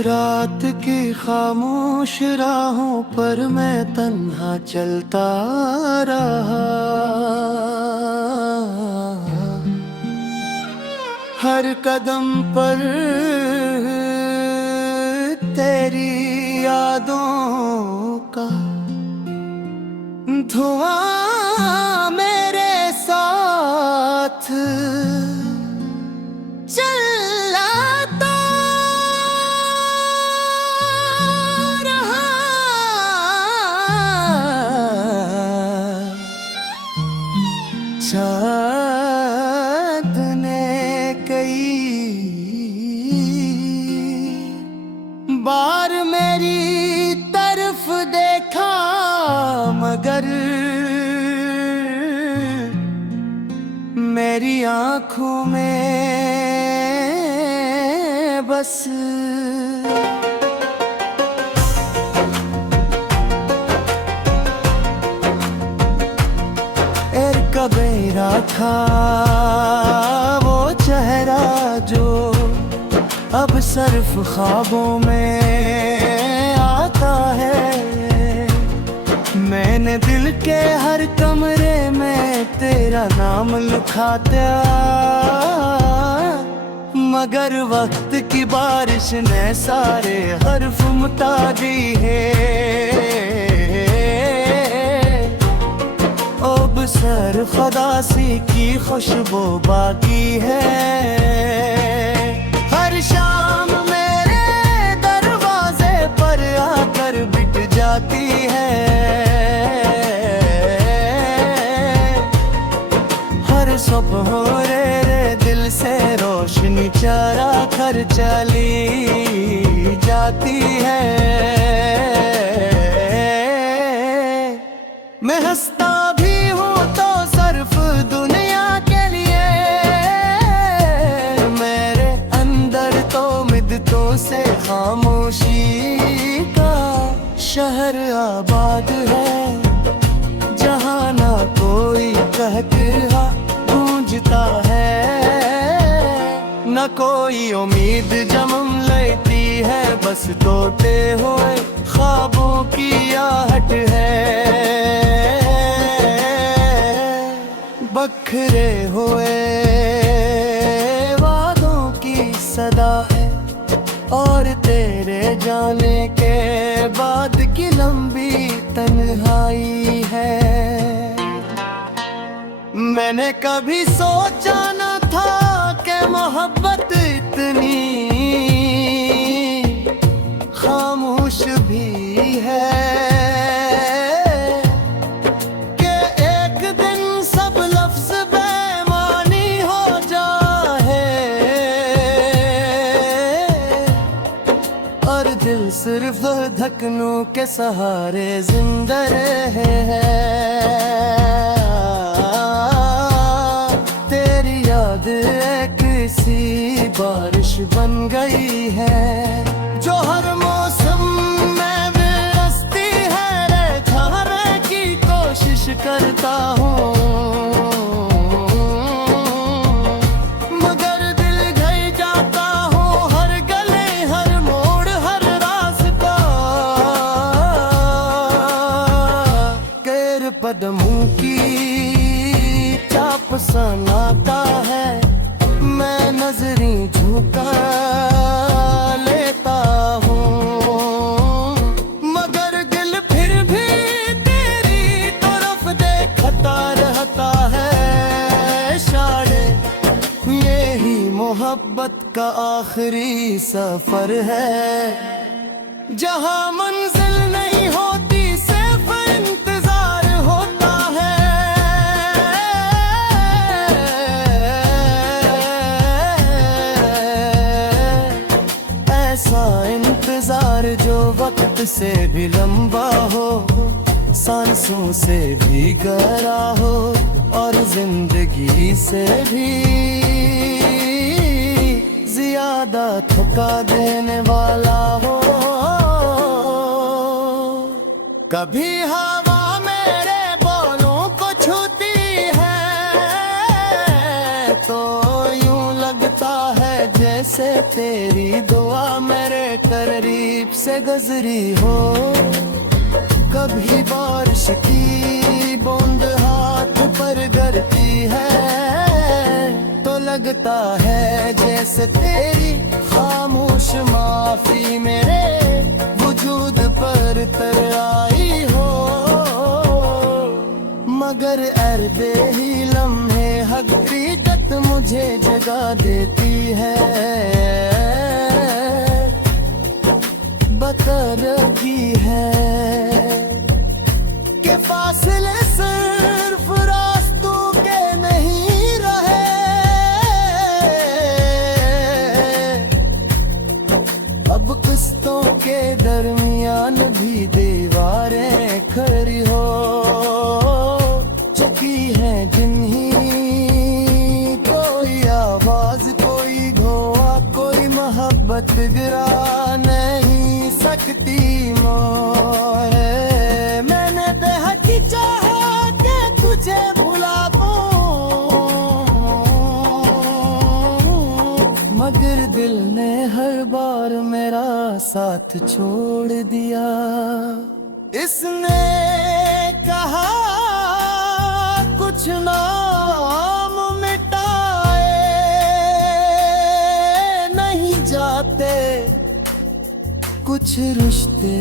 रात की खामोश राहों पर मैं तन्हा चलता रहा। हर कदम पर तेरी यादों का धुआं मेरे साथ चलाता रहा। चाँद ने कई बार मेरी तरफ देखा, मगर मेरी आँखों में बस एक कबीरा था, वो चेहरा जो अब सिर्फ ख्वाबों में आता है। मैंने दिल के हर कमरे में तेरा नाम लिखा था, मगर वक्त की बारिश ने सारे हर्फ मिटा दी है। अब सर खदासी की खुशबू बाकी है। हर शाम मेरे दरवाजे पर आकर बिठ जाती है। हर सुबह रे दिल से रोशनी चरा कर चली जाती है। मैं हंसता भी हूँ तो सिर्फ दुनिया के लिए, मेरे अंदर तो मिद्दों से खामोशी का शहर आबाद है, जहाँ ना कोई कहता गूंजता है, न कोई उम्मीद जन्म लेती है, बस टूटे हुए ख्वाबों की आहट है। बखरे हुए वादों की सदा है, और तेरे जाने के बाद की लंबी तन्हाई है। मैंने कभी सोचा न था कि मोहब्बत इतनी खामोश भी है, कि एक दिन सब लफ्ज बेमानी हो जाए और दिल सिर्फ धड़कनों के सहारे जिंदा रहे। तेरी याद एक सी बारिश बन गई है, जो हर मौसम में बरसती है। थाने की कोशिश करता हूँ, मगर दिल गई जाता हूँ। हर गले, हर मोड़, हर रास्ता गैर कदमों की चाप सनाता है। मैं नजरें झुका लेता हूँ, मगर दिल फिर भी तेरी तरफ देखता रहता है। शायद यही मोहब्बत का आखिरी सफर है, जहाँ मंजिल नहीं होती सिर्फ इंतजार होता है। ऐसा इंतजार जो वक्त से भी लंबा हो, सांसों से भी गहरा हो, और जिंदगी से भी ज्यादा थका देने वाला हो। कभी हवा मेरे बालों को छूती है तो यूं लगता है जैसे से तेरी दुआ मेरे करीब से गुजरी हो। कभी बारिश की बूंद हाथ पर गिरती है तो लगता है जैसे तेरी खामोश माफी मेरे वजूद पर तर आई हो। मगर अर्दे ही लम्हे हकीकत मुझे जगा देती है। बता रही है कि फासले सिर्फ रास्तों के नहीं रहे, अब किस्तों के दरमियान भी दीवारें खड़ी हो चुकी है जिन्हीं। कोई आवाज कोई धोआ कोई मोहब्बत गिरा नहीं सकती मोए। मैंने बेहकी चाहा कि तुझे भुला पाऊं, मगर दिल ने हर बार मेरा साथ छोड़ दिया। इसने कहा कुछ नाम मिटाए नहीं जाते, कुछ रिश्ते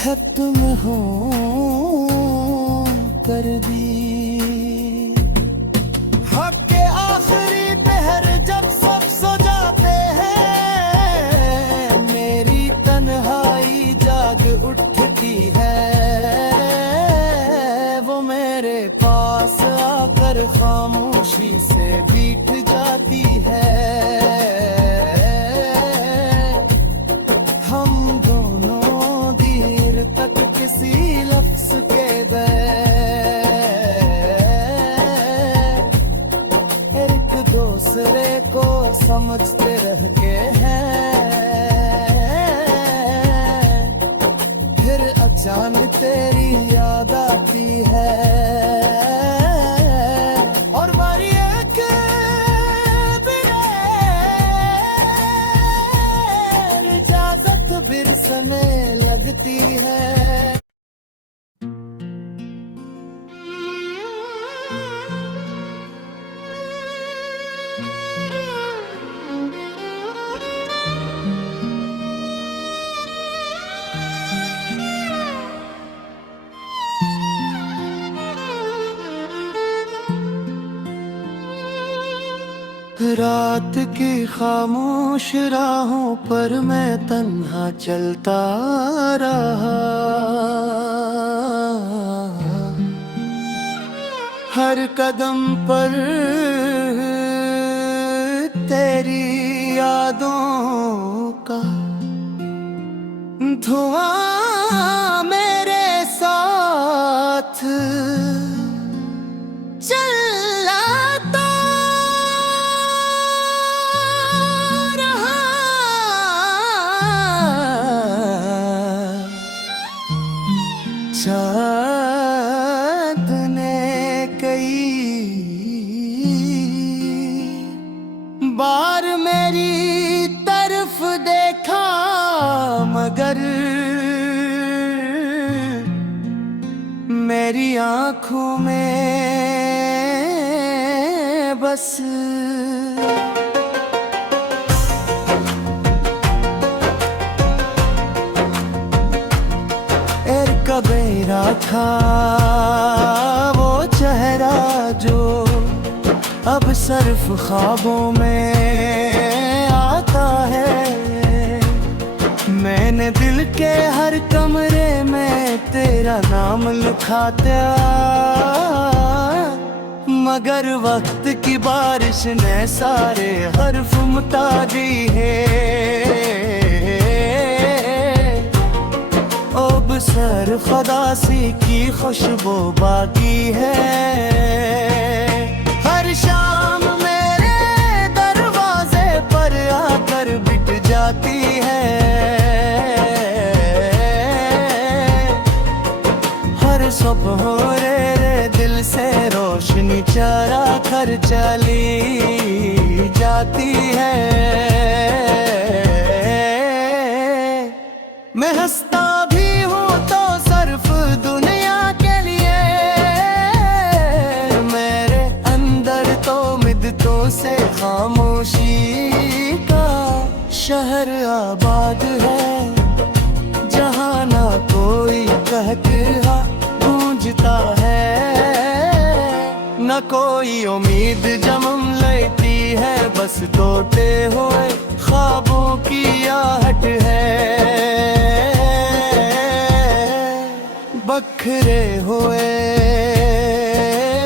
है तुम हो कर दी। हक के आखिरी पहर जब सब सो जाते हैं मेरी तन्हाई जाग उठती है। वो मेरे पास आकर खामोशी से बीत जाती है। हम दोनों देर तक किसी लफ्ज के एक दूसरे को समझते रह के हैं। फिर अचानक तेरी याद आती है और हमारी एक बिगैर इजाजत बिरसने लगती है। रात की खामोश राहों पर मैं तन्हा चलता रहा। हर कदम पर तेरी यादों का धुआं मेरे साथ चलाता रहा। चाँद ने कई बार मेरी तरफ देखा मगर मेरी आँखों में बस एक कबीरा था वो चेहरा जो अब सिर्फ ख्वाबों में आता है। मैंने दिल के हर कमरे में तेरा नाम लिखा था मगर वक्त की बारिश ने सारे हर्फ मिटा दी है। अब सर खदासी की खुशबू बाकी है। हर शाम मेरे दरवाजे पर आकर बिट जाती है। हर सुबह रे दिल से रोज रोशनी चरा कर चली जाती है। मैं हंसता भी हूँ तो सिर्फ दुनिया के लिए, मेरे अंदर तो मिद्दतों से खामोशी का शहर आबाद है, जहाँ ना कोई कहता गूंजता है, न कोई उम्मीद जन्म लेती है, बस टूटे हुए ख्वाबों की आहट है। बखरे हुए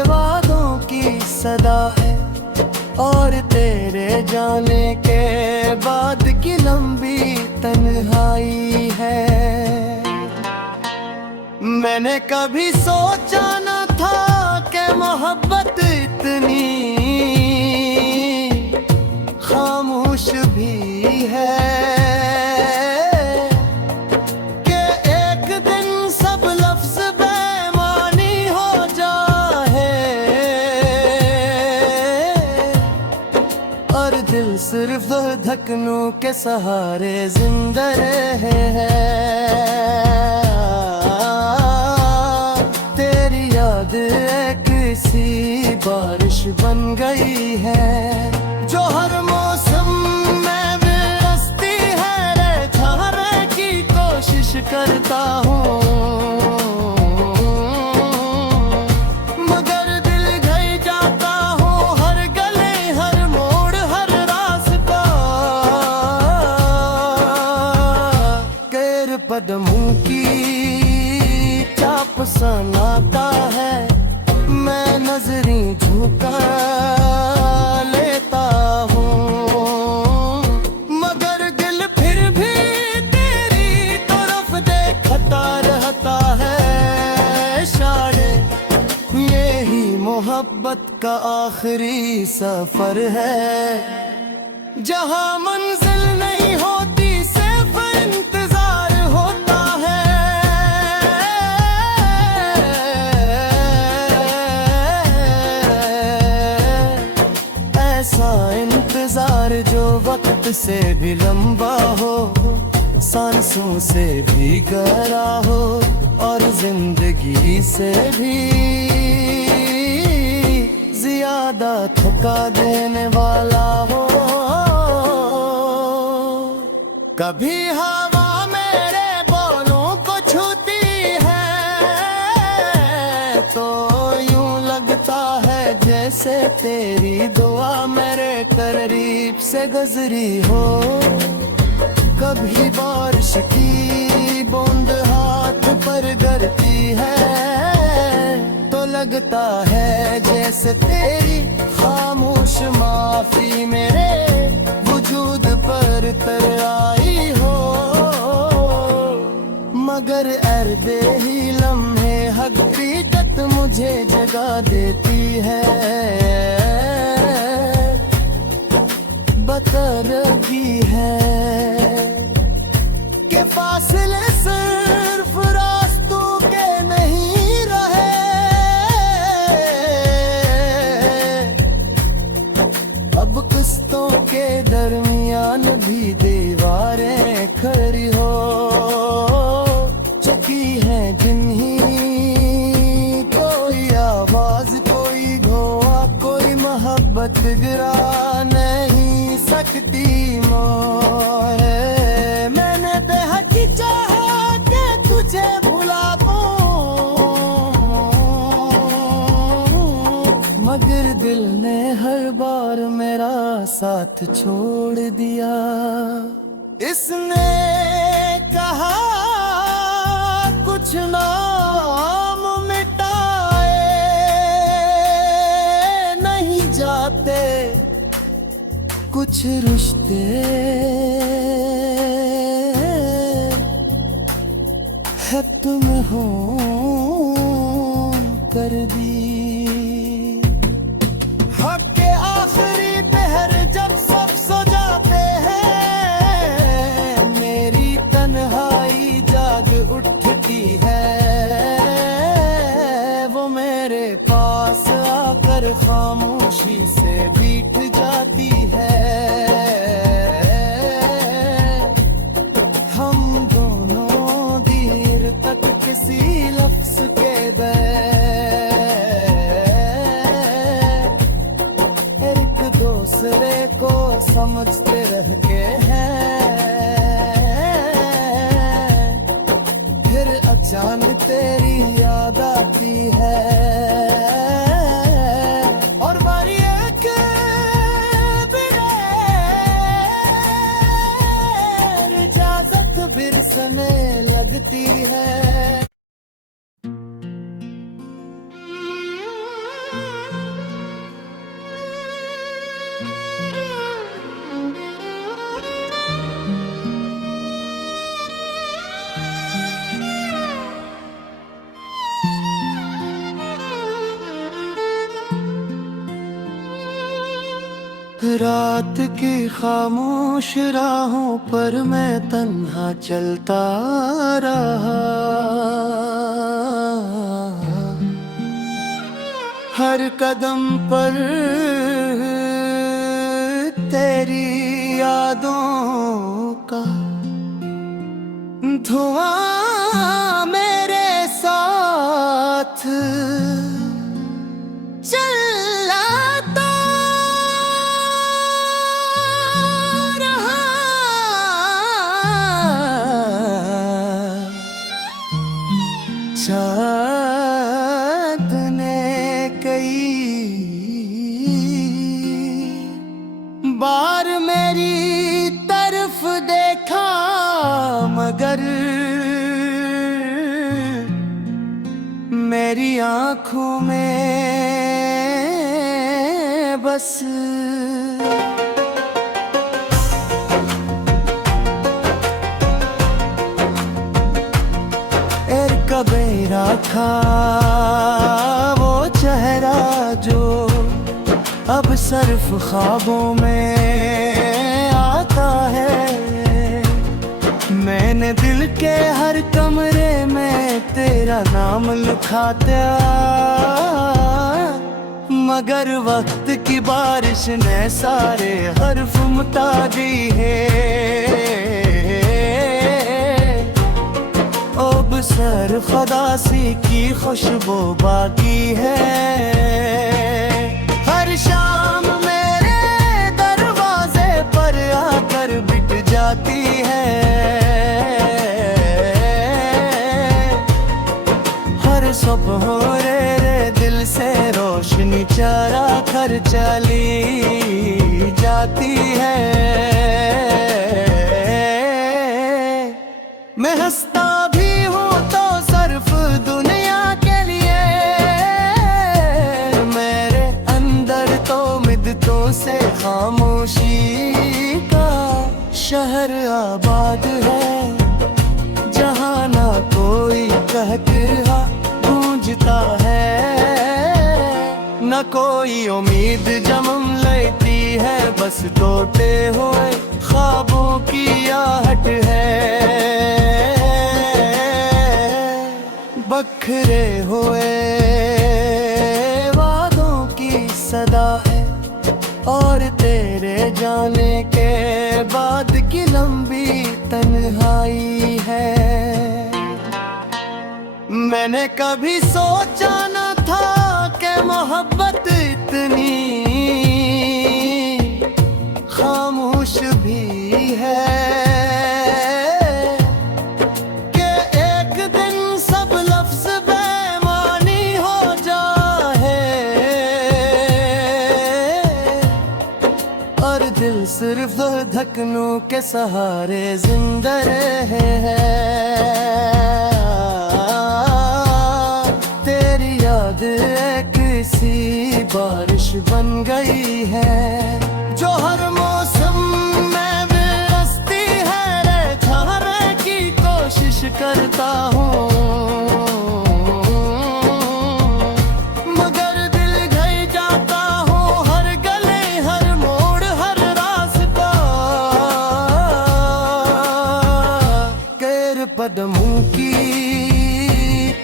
वादों की सदा है, और तेरे जाने के बाद की लंबी तन्हाई है। मैंने कभी सोचा न था कि मोहब्बत इतनी खामोश भी है, कि एक दिन सब लफ्ज बेमानी हो जाए, और दिल सिर्फ धड़कनों के सहारे जिंदा रहे है। किसी बारिश बन गई है, जो हर मौसम में बरसती है, रहने की कोशिश करता हूँ, मगर दिल घई जाता हूँ, हर गले हर मोड़ हर रास्ता, गैर कदमों की चाप सनाता है, मैं नजरें झुका लेता हूँ, मगर दिल फिर भी तेरी तरफ देखता रहता है। शायद यही मोहब्बत का आखिरी सफर है, जहाँ मंजिल नहीं होती सिर्फ इंतजार होता है। ऐसा इंतजार जो वक्त से भी लंबा हो, सांसों से भी गहरा हो, और जिंदगी से भी ज्यादा थका देने वाला हो। कभी हवा मेरे बोलों को छूती है, तो यूं लगता है जैसे तेरी दुआ मेरे करीब से गुजरी हो। कभी बारिश की बूंद हाथ पर गिरती है, तो लगता है जैसे तेरी खामोश माफी मेरे वजूद पर तर आई हो। मगर अर्दे ही लम्हे हकीकत मुझे जगा देती है, बता रही है कि फासले सिर्फ रास्तों के नहीं रहे, अब किस्तों के दरमियान भी दीवारें खड़ी हो चुकी हैं, जिन्हीं कोई आवाज कोई धोआ कोई मोहब्बत गिरा नहीं सकती मोरे। मैंने बेहकी चाहा कि तुझे भुला पाऊं, मगर दिल ने हर बार मेरा साथ छोड़ दिया। इसने कहा कुछ नाम मिटाए नहीं जाते, कुछ रिश्ते है तुम हो कर दी। हक के आखिरी पहर जब सब सो जाते हैं, मेरी तन्हाई जाग उठती है, वो मेरे पास आ खामोशी से बीत जाती है। हम दोनों देर तक किसी लफ्ज के एक दूसरे को समझते रहते हैं। फिर अचानक तेरी याद आती है और बारी एक बिगैर इजाजत बिरसने लगती है। रात की खामोश राहों पर मैं तन्हा चलता रहा। हर कदम पर तेरी यादों का धुआं मेरे साथ चलाता रहा। चाँद ने कई बार मेरी तरफ देखा मगर मेरी आँखों में बस एक कबीरा था वो चेहरा जो अब सिर्फ ख्वाबों में आता है। मैंने दिल के हर कमरे में तेरा नाम लिखा था मगर वक्त की बारिश ने सारे हर्फ मिटा दी है। अब सर खदासी की खुशबू बाकी है। हर शाम मेरे दरवाजे पर आकर बिट जाती है। हर सुबह रे दिल से रोशनी चरा कर चली जाती है। मैं हंसता भी हूँ तो सिर्फ दुनिया के लिए। मेरे अंदर तो मिद्दों से खामोशी का शहर आबाद है जहाँ ना कोई कहता गूंजता है न कोई उम्मीद जन्म लेती है। बस टूटे हुए ख्वाबों की आहट है। बखरे हुए वादों की सदा है और तेरे जाने के बाद की लंबी तन्हाई है। मैंने कभी सोचा न था कि मोहब्बत इतनी खामोश भी है कि एक दिन सब लफ्ज बेमानी हो जाए और दिल सिर्फ धड़कनों के सहारे जिंदा रहे हैं। किसी बारिश बन गई है जो हर मौसम में बरसती है। थाने की कोशिश करता हूँ मगर दिल गई जाता हूँ। हर गले हर मोड़ हर रास्ता केर कदमों की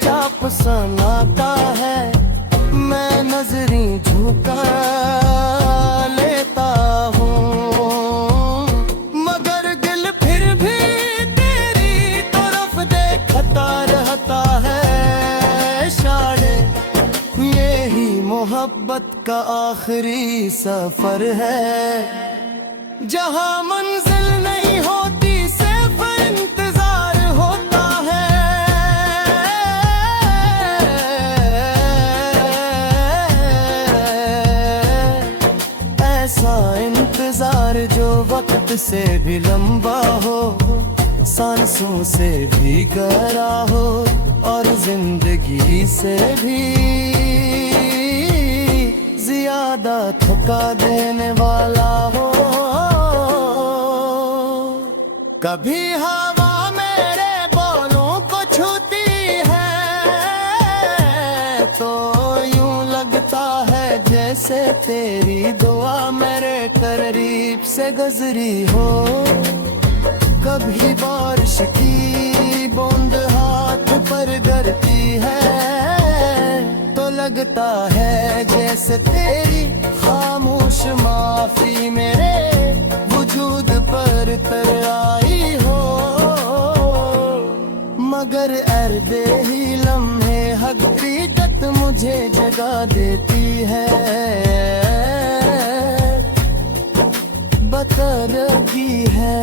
चाप सनाता है। मैं नजरें झुमका लेता हूँ, मगर दिल फिर भी तेरी तरफ देखता रहता है। शाने यही मोहब्बत का आखिरी सफर है, जहाँ मंजिल नहीं होती सिर्फ इंतजार होता है। ऐसा इंतजार जो वक्त से भी लंबा हो, सांसों से भी गहरा हो, और जिंदगी से भी ज्यादा थका देने वाला हो। कभी हवा मेरे बोलों को छूती है तो यूं लगता है जैसे तेरी दुआ मेरे करीब से गुजरी हो। कभी बारिश की बूंद हाथ पर गिरती है तो लगता है जैसे तेरी खामोश माफी मेरे वजूद पर तर आई हो। मगर अर्दे ही लम्हे हकीकत मुझे जगा देती है, बता रही है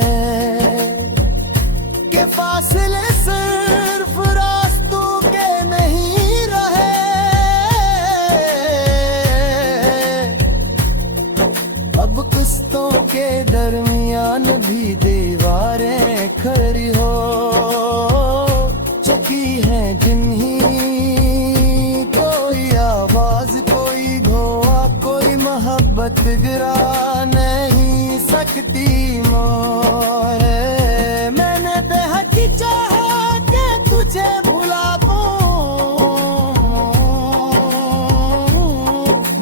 कि फासले सिर्फ रास्तों के नहीं रहे, अब किस्तों के दरमियान भी दीवारें खड़ी हो चुकी हैं जिन्हीं। कोई आवाज कोई धुआं कोई मोहब्बत गिरा नहीं सकती मोरे। मैंने बेहकी चाहा कि तुझे भुला पाऊं,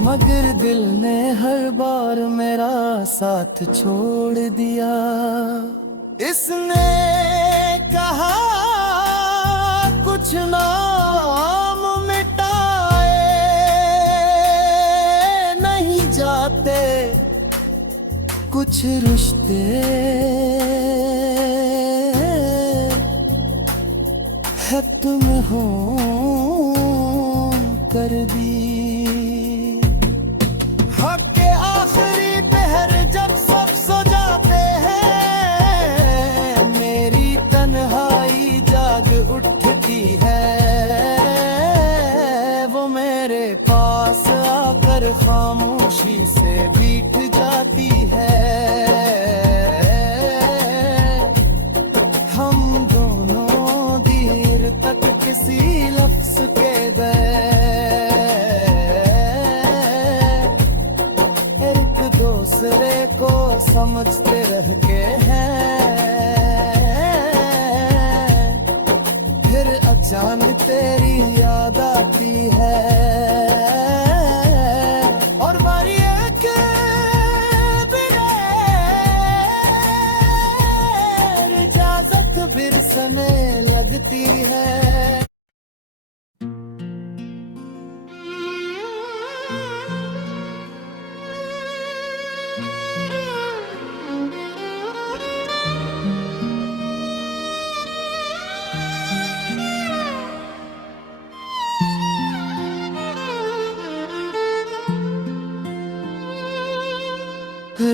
मगर दिल ने हर बार मेरा साथ छोड़ दिया। इसने कहा कुछ नाम मिटाए नहीं जाते, कुछ रिश्ते है तुम हो कर दी। हक के आखिरी पहर जब सब सो जाते हैं, मेरी तन्हाई जाग उठती है। वो मेरे पास आकर खामोशी से बीत जाती है। हम दोनों देर तक किसी लफ्ज के गए, एक दूसरे को समझते रहते हैं। फिर अचानक तेरी याद आती है और मारी एक बिगैर इजाजत बिरसने लगती है।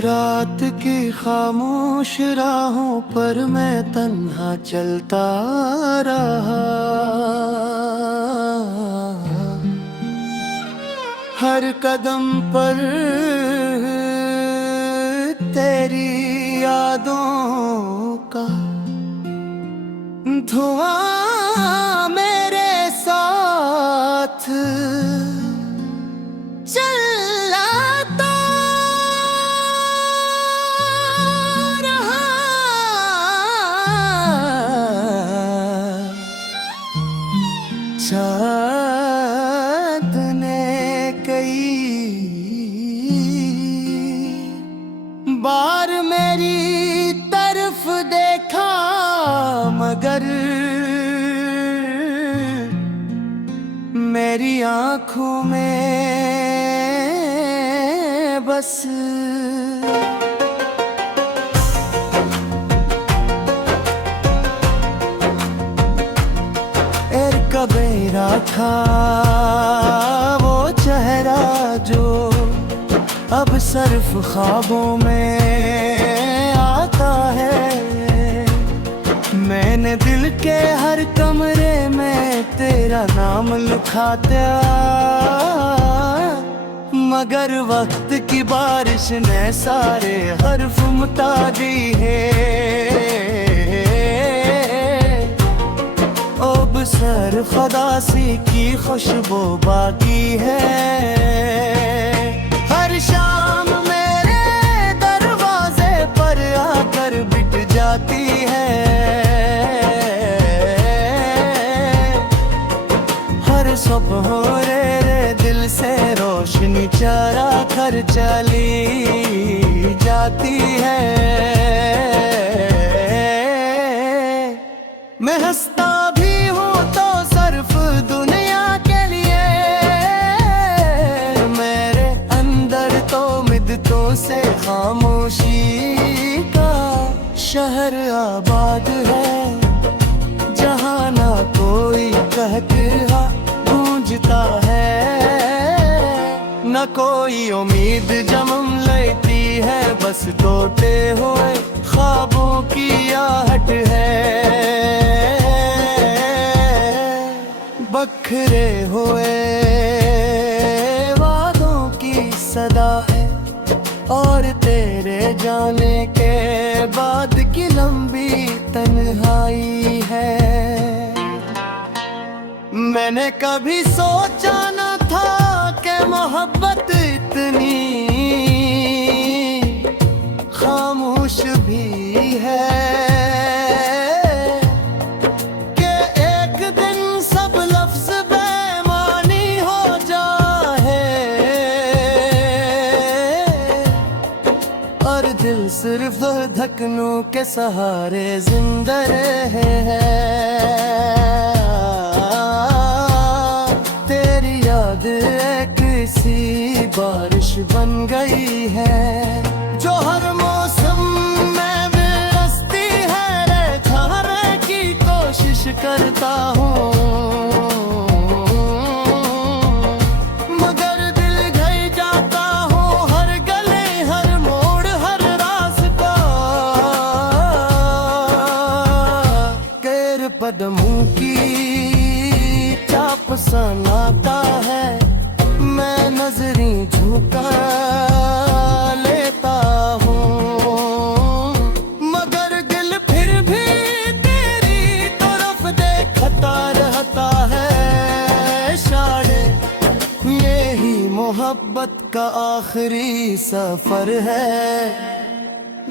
रात की खामोश राहों पर मैं तन्हा चलता रहा, हर कदम पर तेरी यादों का धुआं मेरे साथ चलाता चाँद ने कई बार मेरी तरफ देखा, मगर मेरी आँखों में बस। कबेरा था वो चेहरा जो अब सिर्फ ख्वाबों में आता है। मैंने दिल के हर कमरे में तेरा नाम लिखा था, मगर वक्त की बारिश ने सारे हर्फ मिटा दी है। सर खदासी की खुशबू बाकी है। हर शाम मेरे दरवाजे पर आकर बिट जाती है। हर सुबह रे दिल से रोशनी चरा कर चली जाती है। मैं हंसता भी तो सिर्फ दुनिया के लिए, मेरे अंदर तो मिद्दतों से खामोशी का शहर आबाद है। जहाँ ना कोई कहता गूंजता है, न कोई उम्मीद जन्म लेती है, बस टूटे हुए ख्वाबों की आहट है। बखरे हुए वादों की सदा है, और तेरे जाने के बाद की लंबी तन्हाई है। मैंने कभी सोचा न था कि मोहब्बत इतनी खामोश भी है, दिल सिर्फ धड़कनों के सहारे जिंदा रहे। तेरी याद एक सी बारिश बन गई है, जो हर मौसम में बरसती है। ठहरने की कोशिश करता हूँ, कदमों की चाप सनाता है। मैं नजरें झुका लेता हूँ, मगर दिल फिर भी तेरी तरफ देखता रहता है। शायद यही मोहब्बत का आखिरी सफर है,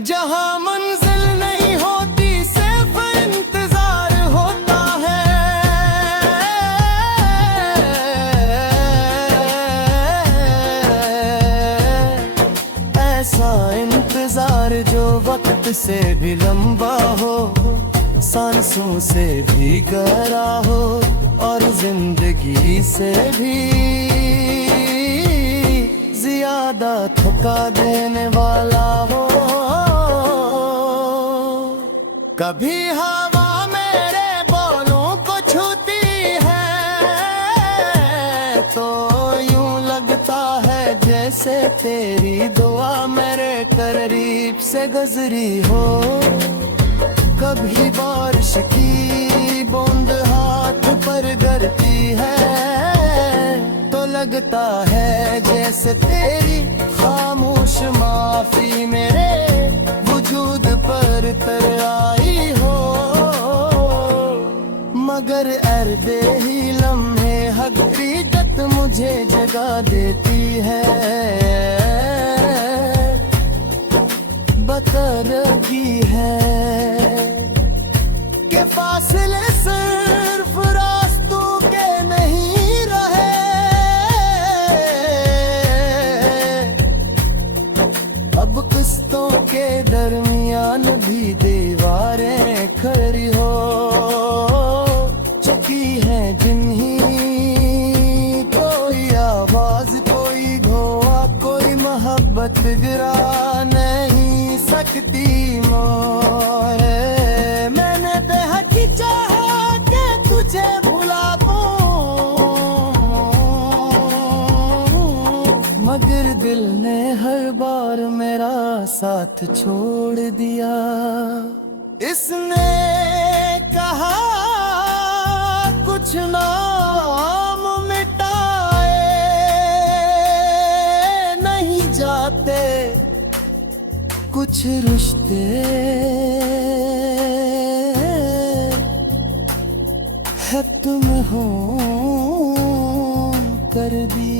जहाँ मंजिल नहीं होती सिर्फ इंतजार होता है। ऐसा इंतजार जो वक्त से भी लंबा हो, सांसों से भी गहरा हो, और जिंदगी से भी ज्यादा थका देने वाला हो। कभी हवा मेरे बालों को छूती है, तो यूं लगता है जैसे तेरी दुआ मेरे करीब से गुजरी हो। कभी बारिश की बूंद हाथ पर गिरती है, तो लगता है जैसे तेरी खामोश माफी मेरे वजूद पर तर आई हो। मगर अर्दे ही लम्हे हकीकत मुझे जगा देती है। बता रही है कि फासले सिर्फ रास्तों के नहीं रहे, अब किस्तों के दरमियान भी दीवारें खड़ी हो चुकी हैं जिन्हीं। कोई आवाज, कोई धोआ, कोई दिल ने हर बार मेरा साथ छोड़ दिया। इसने कहा कुछ नाम मिटाए नहीं जाते, कुछ रिश्ते है तुम हो कर दी।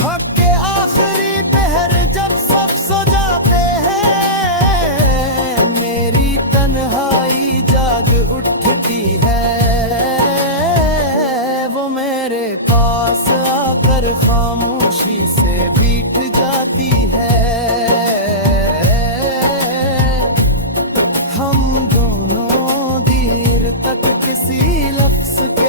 हक के आखिरी पहर जब सब सो जाते हैं, मेरी तन्हाई जाग उठती है। वो मेरे पास आकर खामोशी से बैठ जाती है। हम दोनों देर तक किसी लफ्ज के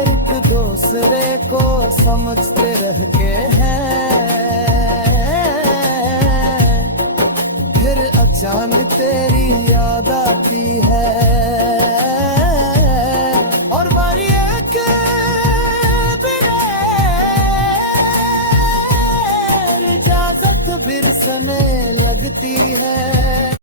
एक दूसरे को समझते रहते हैं। फिर अचानक तेरी याद आती है और बारी एक इजाजत बिरसने लगती है।